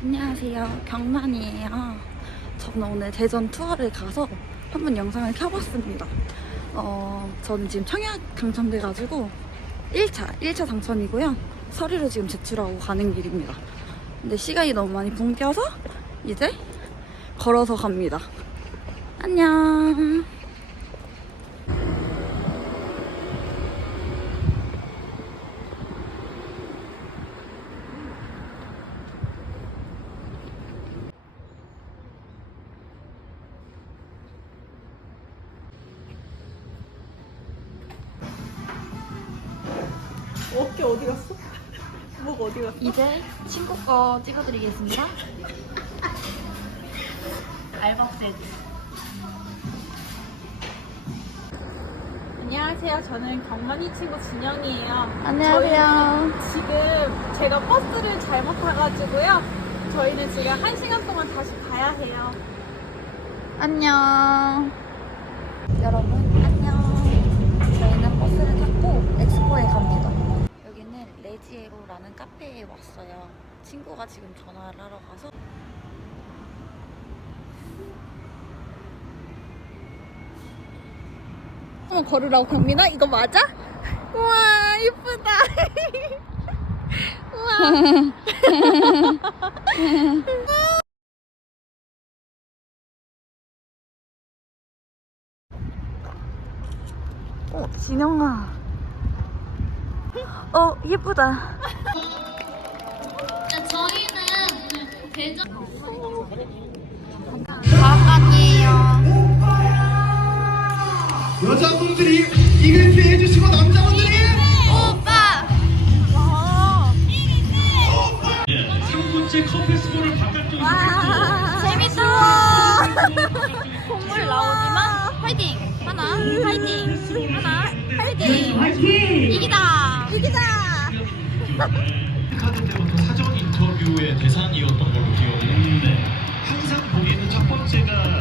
안녕하세요. 경만이에요. 저는 오늘 대전 투어를 가서 한번 영상을 켜봤습니다. 어, 저는 지금 청약 당첨돼가지고 1차, 1차 당첨이고요. 서류를 지금 제출하고 가는 길입니다. 근데 시간이 너무 많이 붕겨서 이제 걸어서 갑니다. 안녕. 어깨 어디 갔어? 목 어디 갔어? 이제 친구 거 찍어드리겠습니다. 알박 세트. 안녕하세요. 저는 경만이 친구 진영이에요. 안녕하세요. 저희는 지금 제가 버스를 잘못 타가지고요. 저희는 지금 한 시간 동안 다시 가야 해요. 안녕. 여러분, 안녕. 저희는 버스를 타고 엑스포에 갑니다. 여기는 레지에로라는 카페에 왔어요. 친구가 지금 전화를 하러 가서. 한번 걸으라고 경민아? 이거 맞아? 우와, 이쁘다. 우와. 어, 진영아. 어, 예쁘다. 여자분들이 이벤트 해주시고 남자분들이 오빠! 첫 번째 컵페스볼을 바깥쪽에서 와, 재밌어! 콧물 나오지만 파이팅! 하나, 파이팅! 하나, 파이팅! 이기다! 이기다! 대상이었던 걸로 기억이 나는데 음, 네. 항상 보기에는 첫 번째가